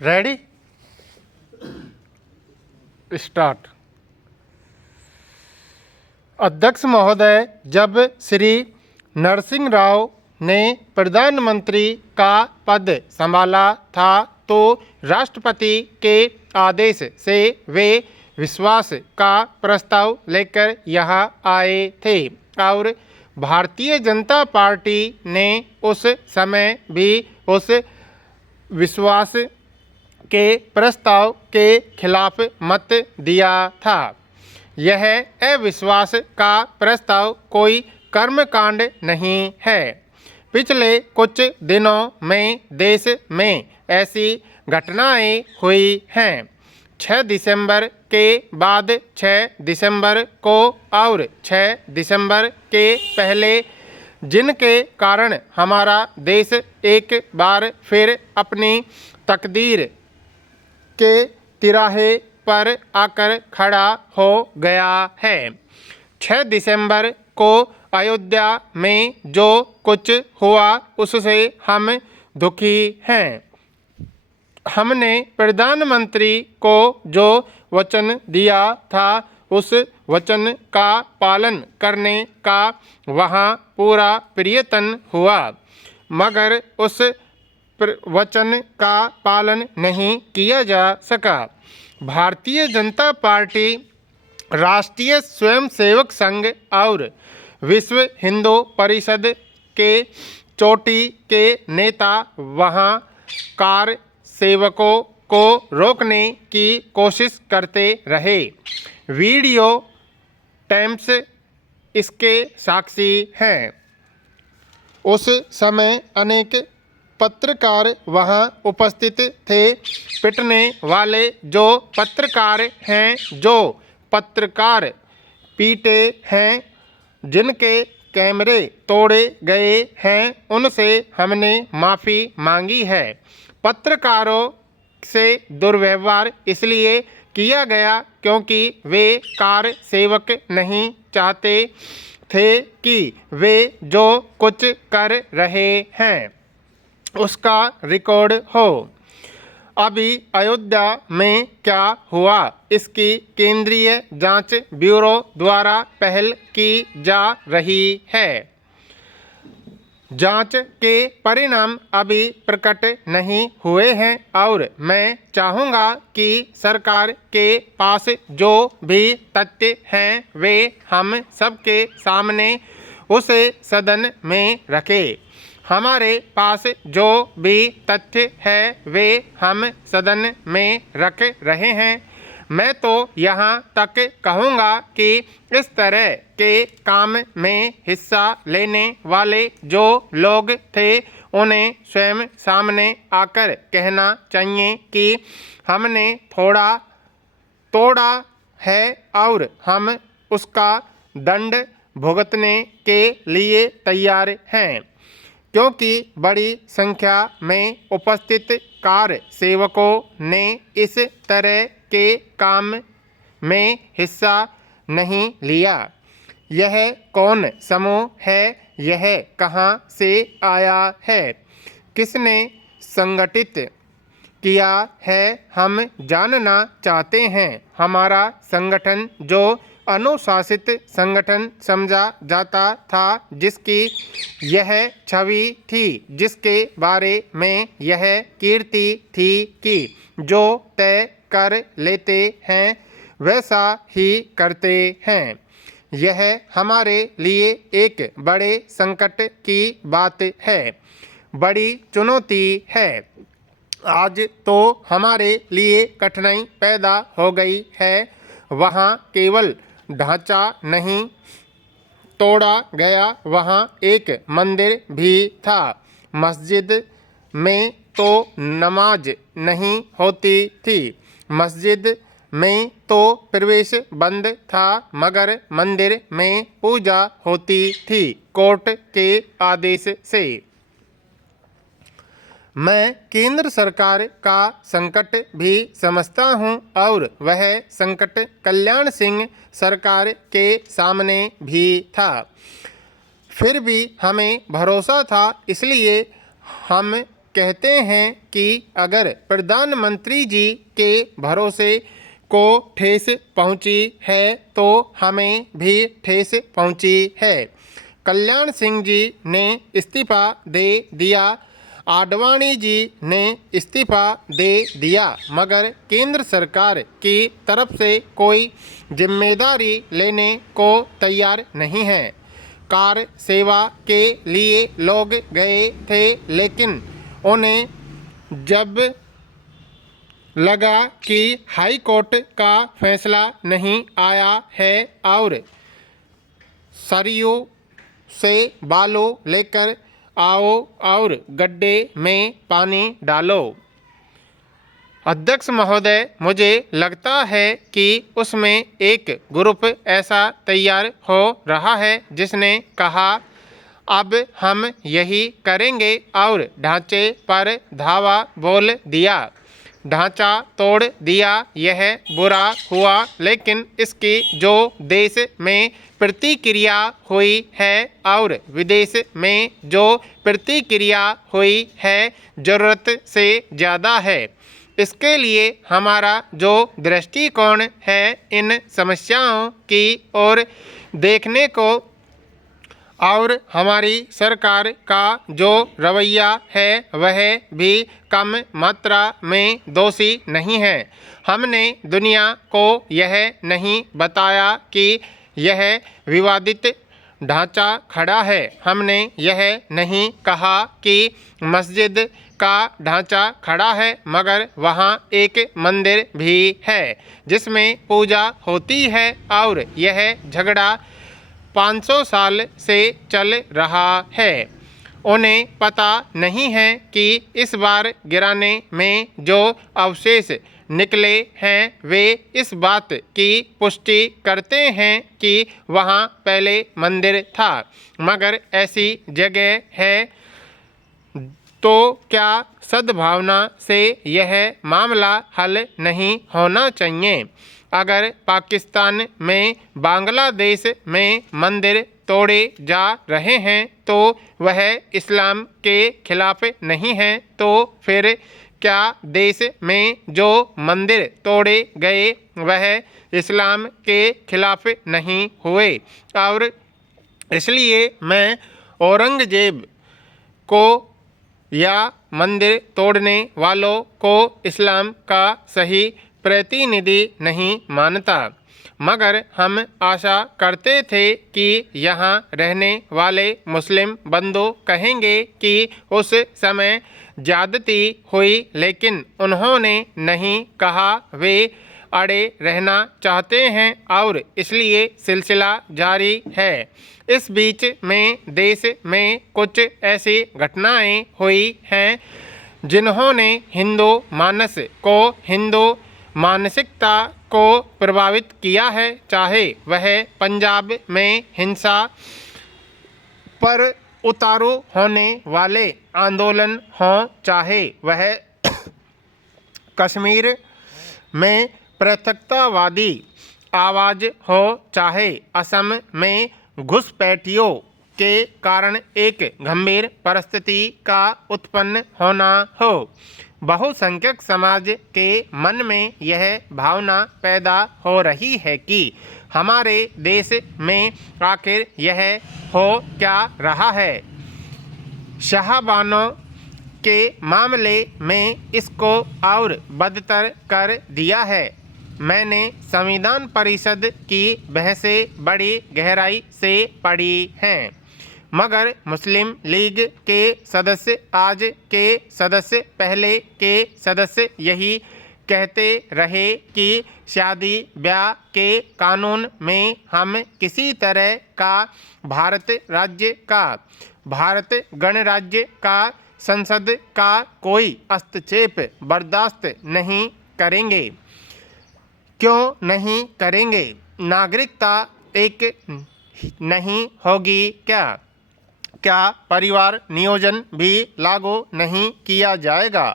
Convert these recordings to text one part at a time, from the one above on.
Ready start. अध्यक्ष महोदय, जब श्री नरसिंह राव ने प्रधानमंत्री का पद संभाला था तो राष्ट्रपति के आदेश से वे विश्वास का प्रस्ताव लेकर यहाँ आए थे और भारतीय जनता पार्टी ने उस समय भी उस विश्वास के प्रस्ताव के खिलाफ मत दिया था। यह अविश्वास का प्रस्ताव कोई कर्मकांड नहीं है। पिछले कुछ दिनों में देश में ऐसी घटनाएं हुई हैं। 6 दिसंबर के बाद 6 दिसंबर को और 6 दिसंबर के पहले, जिनके कारण हमारा देश एक बार फिर अपनी तकदीर के तिराहे पर आकर खड़ा हो गया है। 6 दिसंबर को अयोध्या में जो कुछ हुआ उससे हम दुखी हैं। हमने प्रधानमंत्री को जो वचन दिया था उस वचन का पालन करने का वहाँ पूरा प्रयत्न हुआ, मगर उस वचन का पालन नहीं किया जा सका। भारतीय जनता पार्टी, राष्ट्रीय स्वयंसेवक संघ और विश्व हिंदू परिषद के चोटी के नेता वहाँ कार सेवकों को रोकने की कोशिश करते रहे। वीडियो टेप्स इसके साक्षी हैं। उस समय अनेक पत्रकार वहां उपस्थित थे। पिटने वाले जो पत्रकार हैं, जो पत्रकार पीटे हैं, जिनके कैमरे तोड़े गए हैं, उनसे हमने माफ़ी मांगी है। पत्रकारों से दुर्व्यवहार इसलिए किया गया क्योंकि वे कार सेवक नहीं चाहते थे कि वे जो कुछ कर रहे हैं उसका रिकॉर्ड हो। अभी अयोध्या में क्या हुआ इसकी केंद्रीय जांच ब्यूरो द्वारा पहल की जा रही है। जांच के परिणाम अभी प्रकट नहीं हुए हैं और मैं चाहूँगा कि सरकार के पास जो भी तथ्य हैं वे हम सबके सामने उसे सदन में रखें। हमारे पास जो भी तथ्य है वे हम सदन में रख रहे हैं। मैं तो यहाँ तक कहूँगा कि इस तरह के काम में हिस्सा लेने वाले जो लोग थे उन्हें स्वयं सामने आकर कहना चाहिए कि हमने थोड़ा तोड़ा है और हम उसका दंड भुगतने के लिए तैयार हैं, क्योंकि बड़ी संख्या में उपस्थित कार सेवकों ने इस तरह के काम में हिस्सा नहीं लिया। यह कौन समूह है? यह कहाँ से आया है? किसने संगठित किया है? हम जानना चाहते हैं। हमारा संगठन जो अनुशासित संगठन समझा जाता था, जिसकी यह छवि थी, जिसके बारे में यह कीर्ति थी कि जो तय कर लेते हैं वैसा ही करते हैं, यह हमारे लिए एक बड़े संकट की बात है, बड़ी चुनौती है। आज तो हमारे लिए कठिनाई पैदा हो गई है। वहाँ केवल ढांचा नहीं तोड़ा गया, वहाँ एक मंदिर भी था। मस्जिद में तो नमाज नहीं होती थी, मस्जिद में तो प्रवेश बंद था, मगर मंदिर में पूजा होती थी कोर्ट के आदेश से। मैं केंद्र सरकार का संकट भी समझता हूं और वह संकट कल्याण सिंह सरकार के सामने भी था। फिर भी हमें भरोसा था, इसलिए हम कहते हैं कि अगर प्रधानमंत्री जी के भरोसे को ठेस पहुंची है तो हमें भी ठेस पहुंची है। कल्याण सिंह जी ने इस्तीफा दे दिया, आडवाणी जी ने इस्तीफा दे दिया, मगर केंद्र सरकार की तरफ से कोई जिम्मेदारी लेने को तैयार नहीं है। कार सेवा के लिए लोग गए थे, लेकिन उन्हें जब लगा कि हाई कोर्ट का फैसला नहीं आया है और सरयू से बालू लेकर आओ और गड्ढे में पानी डालो। अध्यक्ष महोदय, मुझे लगता है कि उसमें एक ग्रुप ऐसा तैयार हो रहा है जिसने कहा अब हम यही करेंगे और ढांचे पर धावा बोल दिया, ढांचा तोड़ दिया। यह बुरा हुआ, लेकिन इसकी जो देश में प्रतिक्रिया हुई है और विदेश में जो प्रतिक्रिया हुई है ज़रूरत से ज़्यादा है। इसके लिए हमारा जो दृष्टिकोण है इन समस्याओं की ओर देखने को और हमारी सरकार का जो रवैया है वह भी कम मात्रा में दोषी नहीं है। हमने दुनिया को यह नहीं बताया कि यह विवादित ढांचा खड़ा है। हमने यह नहीं कहा कि मस्जिद का ढांचा खड़ा है, मगर वहाँ एक मंदिर भी है जिसमें पूजा होती है और यह झगड़ा 500 साल से चल रहा है। उन्हें पता नहीं है कि इस बार गिराने में जो अवशेष निकले हैं वे इस बात की पुष्टि करते हैं कि वहाँ पहले मंदिर था, मगर ऐसी जगह है। तो क्या सद्भावना से यह मामला हल नहीं होना चाहिए? अगर पाकिस्तान में बांग्लादेश में मंदिर तोड़े जा रहे हैं तो वह इस्लाम के खिलाफ नहीं है, तो फिर क्या देश में जो मंदिर तोड़े गए वह इस्लाम के खिलाफ नहीं हुए? और इसलिए मैं औरंगजेब को या मंदिर तोड़ने वालों को इस्लाम का सही प्रतिनिधि नहीं मानता, मगर हम आशा करते थे कि यहाँ रहने वाले मुस्लिम बंधु कहेंगे कि उस समय ज्यादती हुई, लेकिन उन्होंने नहीं कहा। वे अड़े रहना चाहते हैं और इसलिए सिलसिला जारी है। इस बीच में देश में कुछ ऐसी घटनाएं हुई हैं जिन्होंने हिंदू मानस को, हिंदू मानसिकता को प्रभावित किया है, चाहे वह पंजाब में हिंसा पर उतारू होने वाले आंदोलन हों, चाहे वह कश्मीर में पृथकतावादी आवाज़ हो, चाहे असम में घुसपैठियों के कारण एक गंभीर परिस्थिति का उत्पन्न होना हो। बहुसंख्यक समाज के मन में यह भावना पैदा हो रही है कि हमारे देश में आखिर यह हो क्या रहा है। शाहबानों के मामले में इसको और बदतर कर दिया है। मैंने संविधान परिषद की बहसें बड़ी गहराई से पढ़ी हैं, मगर मुस्लिम लीग के सदस्य, आज के सदस्य, पहले के सदस्य यही कहते रहे कि शादी ब्याह के कानून में हम किसी तरह का भारत गणराज्य का संसद का कोई हस्तक्षेप बर्दाश्त नहीं करेंगे। क्यों नहीं करेंगे? नागरिकता एक नहीं होगी क्या? क्या परिवार नियोजन भी लागू नहीं किया जाएगा?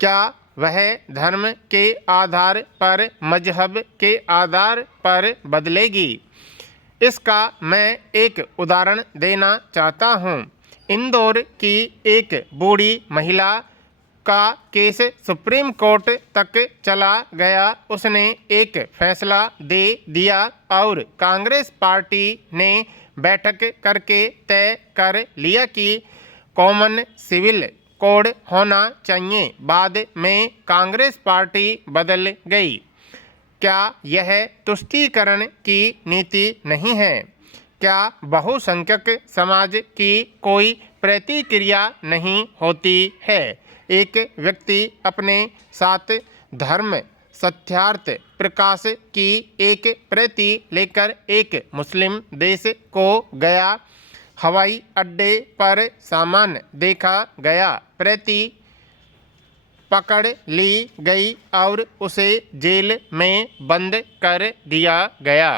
क्या वह धर्म के आधार पर, मजहब के आधार पर बदलेगी? इसका मैं एक उदाहरण देना चाहता हूँ। इंदौर की एक बूढ़ी महिला का केस सुप्रीम कोर्ट तक चला गया। उसने एक फैसला दे दिया और कांग्रेस पार्टी ने बैठक करके तय कर लिया कि कॉमन सिविल कोड होना चाहिए। बाद में कांग्रेस पार्टी बदल गई। क्या यह तुष्टीकरण की नीति नहीं है? क्या बहुसंख्यक समाज की कोई प्रतिक्रिया नहीं होती है? एक व्यक्ति अपने साथ धर्म सत्यार्थ प्रकाश की एक प्रति लेकर एक मुस्लिम देश को गया। हवाई अड्डे पर सामान देखा गया, प्रति पकड़ ली गई और उसे जेल में बंद कर दिया गया।